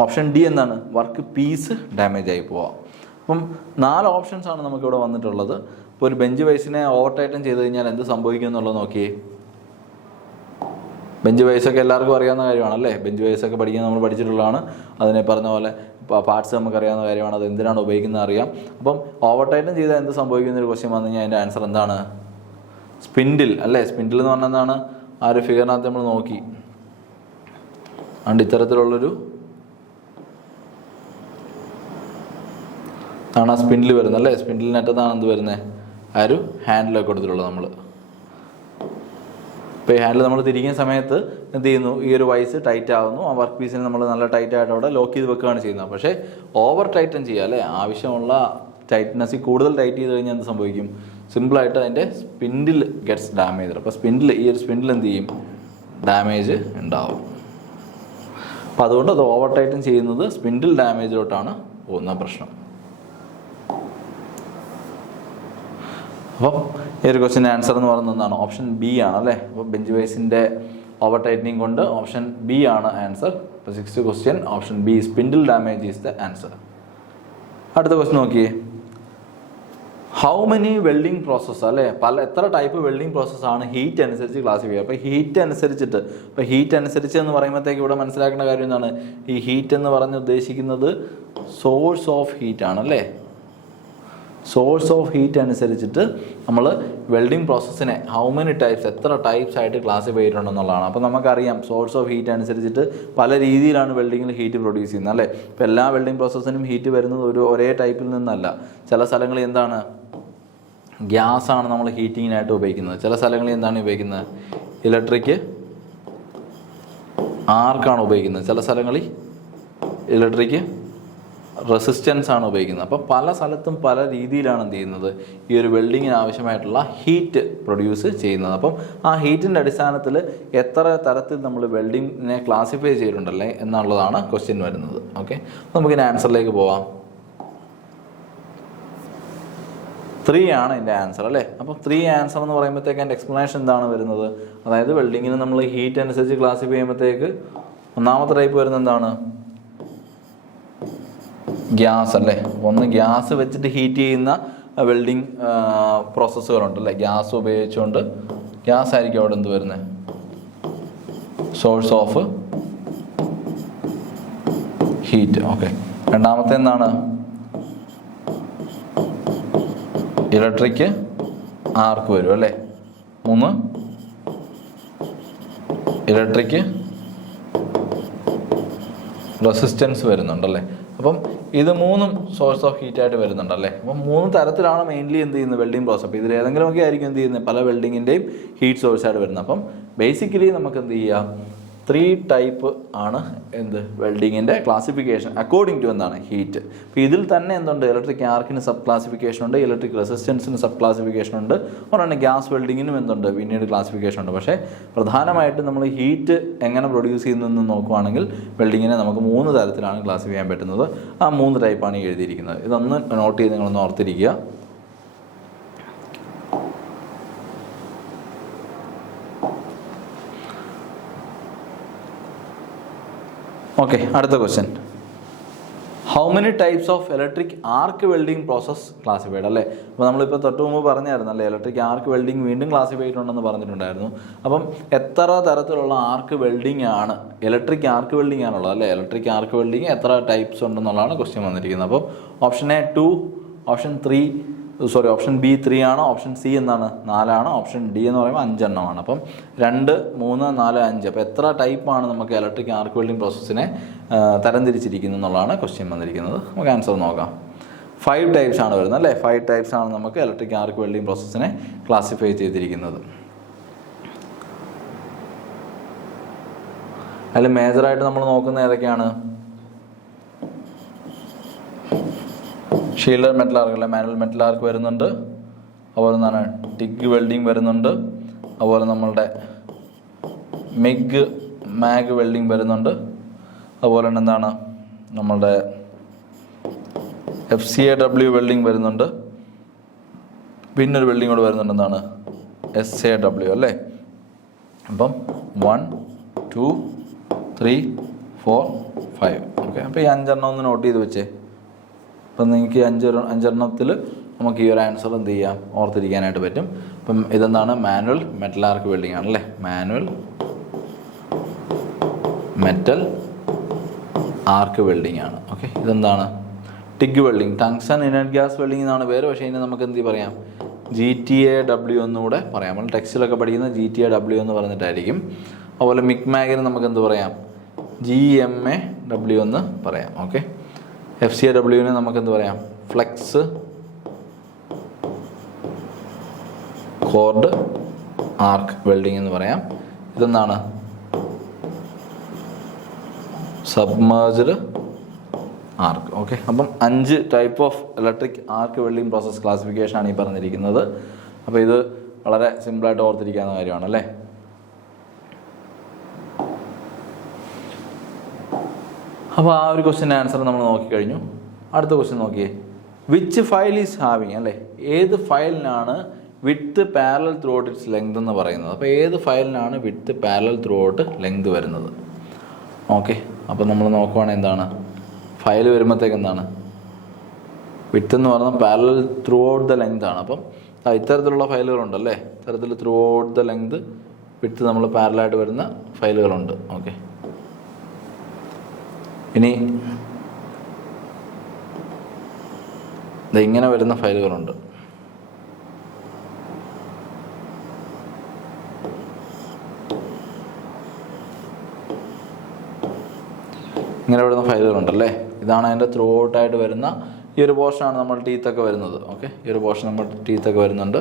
ഓപ്ഷൻ ഡി എന്താണ്, വർക്ക് പീസ് ഡാമേജ് ആയി പോവാം. അപ്പം 4 ഓപ്ഷൻസാണ് നമുക്കിവിടെ വന്നിട്ടുള്ളത്. ഇപ്പോൾ ഒരു ബെഞ്ച് വൈസിനെ ഓവർ ടൈറ്റൻ ചെയ്ത് കഴിഞ്ഞാൽ എന്ത് സംഭവിക്കും എന്നുള്ളത് നോക്കിയേ. ബെഞ്ച് വൈസൊക്കെ എല്ലാവർക്കും അറിയാവുന്ന കാര്യമാണല്ലേ. ബെഞ്ച് വൈസൊക്കെ പഠിക്കാൻ നമ്മൾ പഠിച്ചിട്ടുള്ളതാണ്. അതിനെ പറഞ്ഞ പോലെ പാർട്സ് നമുക്കറിയാവുന്ന കാര്യമാണ്. അത് എന്തിനാണ് ഉപയോഗിക്കുന്നത് അറിയാം. അപ്പം ഓവർ ടൈറ്റൻ ചെയ്താൽ എന്ത് സംഭവിക്കുന്ന ഒരു ക്വസ്റ്റ്യൻ വന്നു കഴിഞ്ഞാൽ അതിൻ്റെ ആൻസർ എന്താണ്, സ്പിൻഡിൽ അല്ലേ. സ്പിൻഡിൽ എന്ന് പറഞ്ഞാൽ എന്താണ്, ആ ഒരു ഫിഗറിനകത്ത് നമ്മൾ നോക്കി അതുകൊണ്ട് ഇത്തരത്തിലുള്ളൊരു ആണ് സ്പിൻഡിൽ വരുന്നത് അല്ലേ. സ്പിൻഡിലിനറ്റത്താണ് എന്ത് വരുന്നത്, ആ ഒരു ഹാൻഡിലൊക്കെ കൊടുത്തിട്ടുള്ളത് നമ്മൾ. അപ്പോൾ ഈ ഹാൻഡിൽ നമ്മൾ തിരിക്കുന്ന സമയത്ത് എന്ത് ചെയ്യുന്നു, ഈ ഒരു വൈസ് ടൈറ്റ് ആകുന്നു. ആ വർക്ക് പീസിന് നമ്മൾ നല്ല ടൈറ്റായിട്ട് അവിടെ ലോക്ക് ചെയ്ത് വെക്കുകയാണ് ചെയ്യുന്നത്. പക്ഷേ ഓവർ ടൈറ്റൻ ചെയ്യുക അല്ലേ, ആവശ്യമുള്ള ടൈറ്റ്നസ്സിൽ കൂടുതൽ ടൈറ്റ് ചെയ്ത് കഴിഞ്ഞാൽ എന്ത് സംഭവിക്കും, സിമ്പിളായിട്ട് അതിൻ്റെ സ്പിൻഡിൽ ഗെറ്റ്സ് ഡാമേജ്. അപ്പോൾ ഈ ഒരു സ്പിൻഡിൽ എന്ത് ചെയ്യും, ഡാമേജ് ഉണ്ടാവും. അപ്പോൾ അതുകൊണ്ട് അത് ഓവർ ടൈറ്റൻ ചെയ്യുന്നത് സ്പിൻഡിൽ ഡാമേജിലോട്ടാണ് പോകുന്ന പ്രശ്നം. അപ്പം ഈ ഒരു ക്വസ്റ്റിൻ്റെ ആൻസർ എന്ന് പറയുന്നത് എന്താണ്, ഓപ്ഷൻ ബി ആണ് അല്ലേ. അപ്പോൾ ബെഞ്ച് വൈസിൻ്റെ ഓവർ ടൈറ്റനിങ് കൊണ്ട് ഓപ്ഷൻ ബി ആണ് ആൻസർ. അപ്പോൾ 6th question option B, spindle damage is the answer. അടുത്ത ക്വസ്റ്റ്യൻ നോക്കിയേ, ഹൗ മെനി വെൽഡിങ് പ്രോസസ്സ് അല്ലേ, എത്ര ടൈപ്പ് വെൽഡിങ് പ്രോസസ്സാണ് ഹീറ്റ് അനുസരിച്ച് ക്ലാസിഫൈ ചെയ്യുക. അപ്പോൾ ഹീറ്റ് അനുസരിച്ച് എന്ന് പറയുമ്പോഴത്തേക്ക് ഇവിടെ മനസ്സിലാക്കേണ്ട കാര്യം എന്താണ്, ഈ ഹീറ്റ് എന്ന് പറഞ്ഞ് ഉദ്ദേശിക്കുന്നത് സോഴ്സ് ഓഫ് ഹീറ്റ് ആണല്ലേ. സോഴ്സ് ഓഫ് ഹീറ്റ് അനുസരിച്ചിട്ട് നമ്മൾ വെൽഡിങ് പ്രോസസ്സിനെ ഹൗ മെനി ടൈപ്സ്, എത്ര ടൈപ്സ് ആയിട്ട് ക്ലാസിഫൈ ചെയ്തിട്ടുണ്ടെന്നുള്ളതാണ്. അപ്പോൾ നമുക്കറിയാം സോഴ്സ് ഓഫ് ഹീറ്റ് അനുസരിച്ചിട്ട് പല രീതിയിലാണ് വെൽഡിങ്ങിൽ ഹീറ്റ് പ്രൊഡ്യൂസ് ചെയ്യുന്നത് അല്ലേ. ഇപ്പോൾ എല്ലാ വെൽഡിങ് പ്രോസസ്സിനും ഹീറ്റ് വരുന്നത് ഒരേ ടൈപ്പിൽ നിന്നല്ല. ചില സ്ഥലങ്ങളിൽ എന്താണ്, ഗ്യാസാണ് നമ്മൾ ഹീറ്റിങ്ങിനായിട്ട് ഉപയോഗിക്കുന്നത്. ചില സ്ഥലങ്ങളിൽ എന്താണ് ഉപയോഗിക്കുന്നത്, ഇലക്ട്രിക് ആർക്കാണ് ഉപയോഗിക്കുന്നത്. ചില സ്ഥലങ്ങളിൽ ഇലക്ട്രിക് റെസിസ്റ്റൻസ് ആണ് ഉപയോഗിക്കുന്നത്. അപ്പോൾ പല സ്ഥലത്തും പല രീതിയിലാണ് എന്ത് ചെയ്യുന്നത്, ഈ ഒരു വെൽഡിങ്ങിന് ആവശ്യമായിട്ടുള്ള ഹീറ്റ് പ്രൊഡ്യൂസ് ചെയ്യുന്നത്. അപ്പം ആ ഹീറ്റിൻ്റെ അടിസ്ഥാനത്തിൽ എത്ര തരത്തിൽ നമ്മൾ വെൽഡിങ്ങിനെ ക്ലാസിഫൈ ചെയ്തിട്ടുണ്ടല്ലേ എന്നുള്ളതാണ് ക്വസ്റ്റ്യൻ വരുന്നത്. ഓക്കെ, നമുക്കിനി ആൻസറിലേക്ക് പോവാം. 3 ആണ് എൻ്റെ ആൻസർ അല്ലേ. അപ്പോൾ 3 ആൻസർ എന്ന് പറയുമ്പോഴത്തേക്ക് എൻ്റെ എക്സ്പ്ലനേഷൻ എന്താണ് വരുന്നത്, അതായത് വെൽഡിങ്ങിന് നമ്മൾ ഹീറ്റ് അനുസരിച്ച് ക്ലാസിഫൈ ചെയ്യുമ്പോഴത്തേക്ക് ഒന്നാമത്തെ ടൈപ്പ് വരുന്നത് എന്താണ്, ഗ്യാസ് അല്ലേ. ഒന്ന് ഗ്യാസ് വെച്ചിട്ട് ഹീറ്റ് ചെയ്യുന്ന വെൽഡിങ് പ്രോസസ്സുകളുണ്ടല്ലേ, ഗ്യാസ് ഉപയോഗിച്ചുകൊണ്ട്, ഗ്യാസ് ആയിരിക്കും അവിടെ എന്ത് വരുന്നത്, സോഴ്സ് ഓഫ് ഹീറ്റ്. ഓക്കെ, രണ്ടാമത്തെ എന്താണ്, ഇലക്ട്രിക് ആർക്ക് വരും അല്ലേ. 3 ഇലക്ട്രിക് റെസിസ്റ്റൻസ് വരുന്നുണ്ടല്ലേ. അപ്പം ഇത് 3ഉം സോഴ്സ് ഓഫ് ഹീറ്റ് ആയിട്ട് വരുന്നുണ്ടല്ലേ. അപ്പം 3 തരത്തിലാണ് മെയിൻലി എന്ത് ചെയ്യുന്നത് വെൽഡിങ് പ്രോസസ്. അപ്പോൾ ഇതിൽ ഏതെങ്കിലുമൊക്കെ ആയിരിക്കും എന്ത് ചെയ്യുന്നത്, പല വെൽഡിങ്ങിൻ്റെയും ഹീറ്റ് സോഴ്സ് ആയിട്ട് വരുന്നത്. അപ്പം ബേസിക്കലി നമുക്ക് എന്ത് ചെയ്യാം, 3 ടൈപ്പ് ആണ് എന്ത് വെൽഡിങ്ങിൻ്റെ ക്ലാസിഫിക്കേഷൻ അക്കോർഡിംഗ് ടു എന്താണ്, ഹീറ്റ്. അപ്പോൾ ഇതിൽ തന്നെ എന്തുണ്ട്, ഇലക്ട്രിക് ആർക്കിന് സബ് ക്ലാസിഫിക്കേഷൻ ഉണ്ട്, ഇലക്ട്രിക് റെസിസ്റ്റൻസിന് സബ് ക്ലാസിഫിക്കേഷൻ ഉണ്ട്, അതുകൊണ്ട് ഗ്യാസ് വെൽഡിങ്ങിനും എന്തുണ്ട്, പിന്നീട് ക്ലാസിഫിക്കേഷൻ ഉണ്ട്. പക്ഷേ പ്രധാനമായിട്ടും നമ്മൾ ഹീറ്റ് എങ്ങനെ പ്രൊഡ്യൂസ് ചെയ്യുന്നതെന്ന് നോക്കുവാണെങ്കിൽ വെൽഡിങ്ങിനെ നമുക്ക് 3 തരത്തിലാണ് ക്ലാസിഫൈ ചെയ്യാൻ പറ്റുന്നത്. ആ 3 ടൈപ്പാണ് ഈ എഴുതിയിരിക്കുന്നത്. ഇതൊന്ന് നോട്ട് ചെയ്ത് നിങ്ങളൊന്ന് ഓർത്തിരിക്കുക. ഓക്കെ, അടുത്ത question, how many types of electric arc welding process classified അല്ലേ. അപ്പോൾ നമ്മളിപ്പോൾ തൊട്ട് മുമ്പ് പറഞ്ഞായിരുന്നു അല്ലേ, ഇലക്ട്രിക് ആർക്ക് വെൽഡിംഗ് വീണ്ടും ക്ലാസിഫൈ ചെയ്തിട്ടുണ്ടെന്ന് പറഞ്ഞിട്ടുണ്ടായിരുന്നു. അപ്പം എത്ര തരത്തിലുള്ള ആർക്ക് വെൽഡിംഗ് ആണ്, ഇലക്ട്രിക് ആർക്ക് വെൽഡിംഗ് ആണുള്ളത് അല്ലേ. ഇലക്ട്രിക് ആർക്ക് വെൽഡിംഗ് എത്ര ടൈപ്സ് ഉണ്ടെന്നുള്ളതാണ് ക്വസ്റ്റ്യൻ വന്നിരിക്കുന്നത്. അപ്പോൾ ഓപ്ഷൻ എ 2, ഓപ്ഷൻ ബി 3 ആണ്, ഓപ്ഷൻ സി എന്താണ് 4 ആണ്, ഓപ്ഷൻ ഡി എന്ന് പറയുമ്പോൾ 5 എണ്ണമാണ്. അപ്പം 2, 3, 4, 5. അപ്പോൾ എത്ര ടൈപ്പാണ് നമുക്ക് ഇലക്ട്രിക് ആർക്ക് വെൽഡിംഗ് പ്രോസസ്സിനെ തരംതിരിച്ചിരിക്കുന്നത് എന്നുള്ളതാണ് ക്വസ്റ്റ്യൻ വന്നിരിക്കുന്നത്. നമുക്ക് ആൻസർ നോക്കാം. 5 ടൈപ്സ് ആണ് വരുന്നത് അല്ലേ. 5 ടൈപ്സ് ആണ് നമുക്ക് ഇലക്ട്രിക് ആർക്ക് വെൽഡിംഗ് പ്രോസസ്സിനെ ക്ലാസിഫൈ ചെയ്തിരിക്കുന്നത്. അതിൽ മേജറായിട്ട് നമ്മൾ നോക്കുന്ന ഏതൊക്കെയാണ്, ഷീൽഡഡ് മെറ്റൽ ആർക്ക് അല്ലെ, മാനുവൽ മെറ്റൽ ആർക്ക് വരുന്നുണ്ട്, അതുപോലെ എന്താണ് ടിഗ് വെൽഡിങ് വരുന്നുണ്ട്, അതുപോലെ നമ്മളുടെ മാഗ് വെൽഡിങ് വരുന്നുണ്ട്, അതുപോലെ തന്നെ എന്താണ് നമ്മളുടെ FCAW വെൽഡിങ് വരുന്നുണ്ട്, പിന്നൊരു വെൽഡിങ് കൂടെ വരുന്നുണ്ട് എന്താണ് SAW അല്ലേ. അപ്പം 1, 2, 3, 4, 5. ഓക്കെ, അപ്പോൾ ഈ 5 എണ്ണം ഒന്ന് നോട്ട് ചെയ്ത് വെച്ചേ. അപ്പം നിങ്ങൾക്ക് 5 എണ്ണത്തിൽ നമുക്ക് ഈ ഒരു ആൻസർ എന്ത് ചെയ്യാം, ഓർത്തിരിക്കാനായിട്ട് പറ്റും. അപ്പം ഇതെന്താണ്, മാനുവൽ മെറ്റൽ ആർക്ക് വെൽഡിംഗ് ആണല്ലേ, മാനുവൽ മെറ്റൽ ആർക്ക് വെൽഡിംഗ് ആണ്. ഓക്കെ, ഇതെന്താണ് TIG welding, tungsten inert gas welding എന്നാണ് പേര്. പക്ഷേ ഇതിനെ നമുക്ക് എന്ത് പറയാം, GTAW എന്നുകൂടെ പറയാം. നമ്മൾ ടെക്സ്റ്റിലൊക്കെ പഠിക്കുന്നത് GTAW എന്ന് പറഞ്ഞിട്ടായിരിക്കും. അതുപോലെ മിക്മാഗിന് നമുക്ക് എന്ത് പറയാം, GMAW എന്ന് പറയാം. ഓക്കെ, FCAWന് നമുക്ക് എന്ത് പറയാം, ഫ്ലെക്സ് കോർഡ് ആർക്ക് വെൽഡിംഗ് എന്ന് പറയാം. ഇതെന്താണ്? സബ്മേർജ്ഡ് ആർക്ക്. ഓക്കെ, അപ്പം 5 type of electric arc welding process ക്ലാസിഫിക്കേഷനാണ് ഈ പറഞ്ഞിരിക്കുന്നത്. അപ്പോൾ ഇത് വളരെ സിമ്പിളായിട്ട് ഓർത്തിരിക്കാവുന്ന കാര്യമാണ് അല്ലേ. അപ്പോൾ ആ ഒരു ക്വസ്റ്റ്യൻ്റെ ആൻസർ നമ്മൾ നോക്കിക്കഴിഞ്ഞു. അടുത്ത ക്വസ്റ്റ്യൻ നോക്കിയേ. വിച്ച് ഫയൽ ഈസ് ഹാവിങ് അല്ലേ, ഏത് ഫയലിനാണ് with parallel throughout its length എന്ന് പറയുന്നത്. അപ്പോൾ ഏത് ഫയലിനാണ് with parallel throughout length വരുന്നത്? ഓക്കെ, അപ്പോൾ നമ്മൾ നോക്കുവാണെങ്കിൽ എന്താണ് ഫയൽ വരുമ്പോഴത്തേക്ക് എന്താണ് വിത്ത് എന്ന് പറഞ്ഞാൽ parallel through out the length ആണ്. അപ്പം ഇത്തരത്തിലുള്ള ഫയലുകളുണ്ടല്ലേ, ഇത്തരത്തിൽ ത്രൂ ഔട്ട് ദ ലെങ്ത് വിത്ത് നമ്മൾ പാരലായിട്ട് വരുന്ന ഫയലുകളുണ്ട്. ഓക്കെ, ഇനി ഇങ്ങനെ വരുന്ന ഫയലുകളുണ്ട്. ഇങ്ങനെ വരുന്ന ഫയലുകളുണ്ടല്ലേ, ഇതാണ് അതിൻ്റെ ത്രൂ ഔട്ടായിട്ട് വരുന്ന ഈ ഒരു പോർഷനാണ് നമ്മൾ ടീത്തൊക്കെ വരുന്നത്. ഓക്കെ, ഈ ഒരു പോർഷൻ നമ്മൾ ടീത്തൊക്കെ വരുന്നുണ്ട്.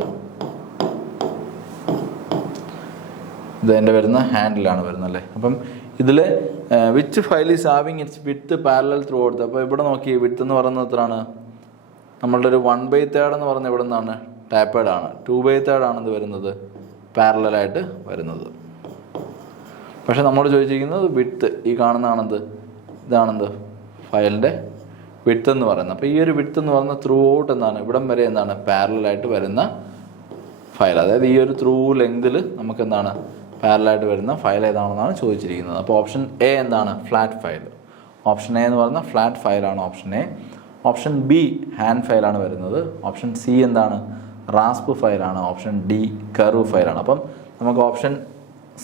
ഇത് അതിൻ്റെ വരുന്ന ഹാൻഡിലാണ് വരുന്നത് അല്ലേ. അപ്പം ഇതിൽ which file is having it's with parallel through out. അപ്പോൾ ഇവിടെ നോക്കി വിത്ത് എന്ന് പറയുന്നത് എത്രയാണ്? നമ്മളുടെ ഒരു 1/3 എന്ന് പറയുന്നത് ഇവിടെ നിന്നാണ് ടാപ്പേഡ് ആണ്. 2/3 ആണെന്ന് വരുന്നത് പാരലായിട്ട് വരുന്നത്. പക്ഷെ നമ്മൾ ചോദിച്ചിരിക്കുന്നത് വിത്ത്, ഈ കാണുന്നതാണെന്ത്, ഇതാണെന്ത് ഫയലിൻ്റെ വിത്ത് എന്ന് പറയുന്നത്. അപ്പോൾ ഈ ഒരു വിത്ത് എന്ന് പറയുന്നത് ത്രൂ ഔട്ട് എന്താണ് ഇവിടം വരെ എന്താണ് പാരലായിട്ട് വരുന്ന ഫയൽ. അതായത് ഈ ഒരു ത്രൂ ലെങ്തിൽ നമുക്ക് എന്താണ് പാരലായിട്ട് വരുന്ന ഫയൽ ഏതാണെന്നാണ് ചോദിച്ചിരിക്കുന്നത്. അപ്പോൾ ഓപ്ഷൻ എ എന്താണ് ഫ്ലാറ്റ് ഫയൽ. ഓപ്ഷൻ എ എന്ന് പറയുന്ന ഫ്ലാറ്റ് ഫയലാണ് option A. Option B hand ഫയലാണ് വരുന്നത്. ഓപ്ഷൻ സി എന്താണ് റാസ്പ് ഫയലാണ്. ഓപ്ഷൻ ഡി കർവ് ഫയലാണ്. അപ്പം നമുക്ക് ഓപ്ഷൻ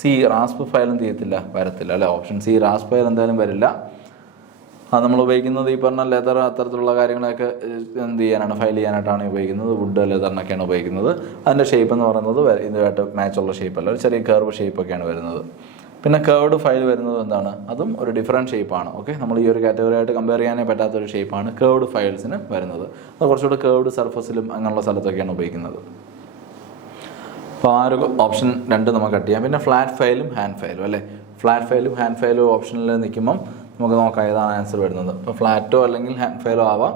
സി റാസ്പ് ഫയലും വരത്തില്ല അല്ലേ. ഓപ്ഷൻ സി റാസ്പ് ഫയൽ എന്തായാലും വരില്ല. അത് നമ്മൾ ഉപയോഗിക്കുന്നത് ഈ പറഞ്ഞ ലെതർ അത്തരത്തിലുള്ള കാര്യങ്ങളൊക്കെ എന്ത് ചെയ്യാനാണ് ഫയൽ ചെയ്യാനായിട്ടാണ് ഉപയോഗിക്കുന്നത്. വുഡ് ലെതറിനൊക്കെയാണ് ഉപയോഗിക്കുന്നത്. അതിൻ്റെ ഷേപ്പ് എന്ന് പറയുന്നത് ഇതുമായിട്ട് മാച്ചുള്ള ഷേപ്പല്ല, ഒരു ചെറിയ കർവ് ഷേപ്പൊക്കെയാണ് വരുന്നത്. പിന്നെ കർവ്ഡ് ഫയൽ വരുന്നത് എന്താണ്, അതും ഒരു ഡിഫറൻറ്റ് ഷേപ്പാണ്. ഓക്കെ, നമ്മൾ ഈ ഒരു കാറ്റഗറിയായിട്ട് കമ്പയർ ചെയ്യാനേ പറ്റാത്തൊരു ഷേപ്പാണ് കർവ്ഡ് ഫയൽസിന് വരുന്നത്. അത് കുറച്ചുകൂടെ കർവ്ഡ് സർഫസിലും അങ്ങനെയുള്ള സ്ഥലത്തൊക്കെയാണ് ഉപയോഗിക്കുന്നത്. അപ്പോൾ ആ ഒരു ഓപ്ഷൻ 2 നമുക്ക് കട്ട് ചെയ്യാം. പിന്നെ ഫ്ലാറ്റ് ഫയലും ഹാൻഡ് ഫയലും അല്ലേ. ഫ്ലാറ്റ് ഫയലും ഹാൻഡ് ഫയലും ഓപ്ഷനിൽ നിൽക്കുമ്പം നമുക്ക് നോക്കാം ഏതാണ് ആൻസർ വരുന്നത്. ഇപ്പോൾ ഫ്ലാറ്റോ അല്ലെങ്കിൽ ഹാൻഡ് ഫയലോ ആവാം.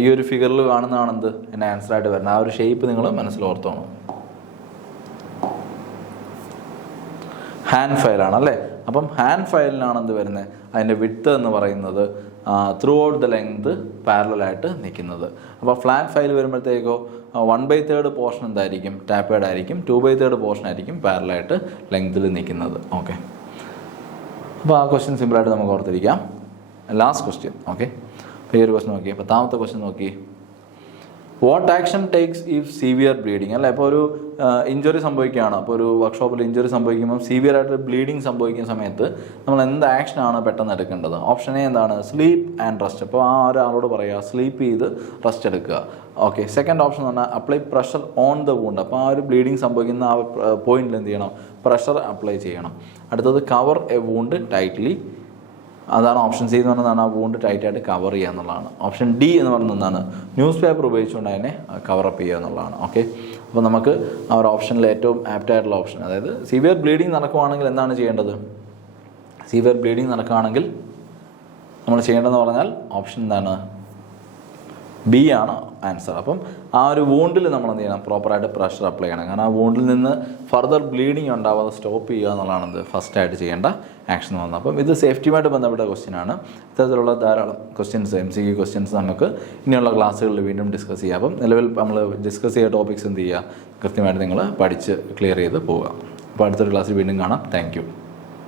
ഈ ഒരു ഫിഗറിൽ കാണുന്നതാണെന്ത് എൻ്റെ ആൻസറായിട്ട് വരുന്നത്. ആ ഒരു ഷേപ്പ് നിങ്ങൾ മനസ്സിലോർത്തോണം. ഹാൻഡ് ഫയലാണ് അല്ലേ. അപ്പം ഹാൻഡ് ഫയലിനാണ് എന്ത് വരുന്നത്, അതിൻ്റെ വിഡ്ത്ത് എന്ന് പറയുന്നത് ത്രൂ ഔട്ട് ദ ലെങ്ത് പാരലായിട്ട് നിൽക്കുന്നത്. അപ്പോൾ ഫ്ലാറ്റ് ഫയൽ വരുമ്പോഴത്തേക്കോ 1/3 പോർഷൻ എന്തായിരിക്കും ടാപ്പേഡ് ആയിരിക്കും, 2/3 പോർഷൻ ആയിരിക്കും പാരലായിട്ട് ലെങ്തിൽ നിൽക്കുന്നത്. ഓക്കെ, അപ്പോൾ ആ ക്വസ്റ്റ്യൻ സിമ്പിളായിട്ട് നമുക്ക് ഓർത്തിരിക്കാം. Last question. ഓക്കെ, അപ്പോൾ ഈ ഒരു ക്വസ്റ്റ്യൻ നോക്കി. 10ാമത്തെ ക്വസ്റ്റ്യൻ നോക്കി. What action takes if severe bleeding അല്ലേ. ഇപ്പോൾ ഒരു ഇഞ്ചുറി സംഭവിക്കുകയാണ്. അപ്പോൾ ഒരു വർക്ക്ഷോപ്പിൽ ഇഞ്ചുറി സംഭവിക്കുമ്പോൾ സീവിയർ ആയിട്ട് ബ്ലീഡിങ് സംഭവിക്കുന്ന സമയത്ത് നമ്മൾ എന്ത് ആക്ഷനാണ് പെട്ടെന്ന് എടുക്കേണ്ടത്? ഓപ്ഷൻ എ എന്താണ് സ്ലീപ്പ് ആൻഡ് റെസ്റ്റ്. അപ്പോൾ ആ ഒരാളോട് പറയുക സ്ലീപ്പ് ചെയ്ത് റെസ്റ്റ് എടുക്കുക. ഓക്കെ, സെക്കൻഡ് ഓപ്ഷൻ എന്ന് പറഞ്ഞാൽ apply pressure on the wound. അപ്പോൾ ആ ഒരു ബ്ലീഡിങ് സംഭവിക്കുന്ന ആ പോയിന്റിൽ എന്ത് ചെയ്യണം, പ്രഷർ അപ്ലൈ ചെയ്യണം. അടുത്തത് കവർ എ വൂണ്ട് ടൈറ്റ്ലി. അതാണ് ഓപ്ഷൻ സി എന്ന് പറയുന്നതാണ് ആ വൂണ്ട് ടൈറ്റായിട്ട് കവർ ചെയ്യുക എന്നുള്ളതാണ്. ഓപ്ഷൻ ഡി എന്ന് പറയുന്നത് എന്താണ് ന്യൂസ് പേപ്പർ ഉപയോഗിച്ചുകൊണ്ട് അതിനെ കവറപ്പ് ചെയ്യുക എന്നുള്ളതാണ്. ഓക്കെ, അപ്പോൾ നമുക്ക് ആ ഒരു ഓപ്ഷനിൽ ഏറ്റവും ആപ്റ്റായിട്ടുള്ള ഓപ്ഷൻ, അതായത് സിവിയർ ബ്ലീഡിങ് നടക്കുകയാണെങ്കിൽ എന്താണ് ചെയ്യേണ്ടത്? സിവിയർ ബ്ലീഡിങ് നടക്കുകയാണെങ്കിൽ നമ്മൾ ചെയ്യേണ്ടതെന്ന് പറഞ്ഞാൽ ഓപ്ഷൻ എന്താണ് ബി ആണ് ആൻസർ. അപ്പം ആ ഒരു വൂണ്ടിൽ നമ്മൾ എന്ത് ചെയ്യണം, പ്രോപ്പറായിട്ട് പ്രഷർ അപ്ലൈ ചെയ്യണം. കാരണം ആ വൂണ്ടിൽ നിന്ന് ഫർദർ ബ്ലീഡിങ് ഉണ്ടാവാതെ സ്റ്റോപ്പ് ചെയ്യുക എന്നുള്ളതാണ് ഫസ്റ്റായിട്ട് ചെയ്യേണ്ട ആക്ഷൻ എന്ന് പറഞ്ഞത്. അപ്പം ഇത് സേഫ്റ്റിയുമായിട്ട് ബന്ധപ്പെട്ട ക്വസ്റ്റ്യനാണ്. ഇത്തരത്തിലുള്ള ധാരാളം ക്വസ്റ്റ്യൻസ് MCQ ക്വസ്റ്റ്യൻസ് നമുക്ക് ഇനിയുള്ള ക്ലാസ്സുകളിൽ വീണ്ടും ഡിസ്കസ് ചെയ്യാം. അപ്പം നിലവിൽ നമ്മൾ ഡിസ്കസ് ചെയ്യുക ടോപ്പിക്സ് എന്ത് ചെയ്യുക, കൃത്യമായിട്ട് നിങ്ങൾ പഠിച്ച് ക്ലിയർ ചെയ്ത് പോവുക. അപ്പോൾ അടുത്തൊരു ക്ലാസ്സിൽ വീണ്ടും കാണാം. Thank you.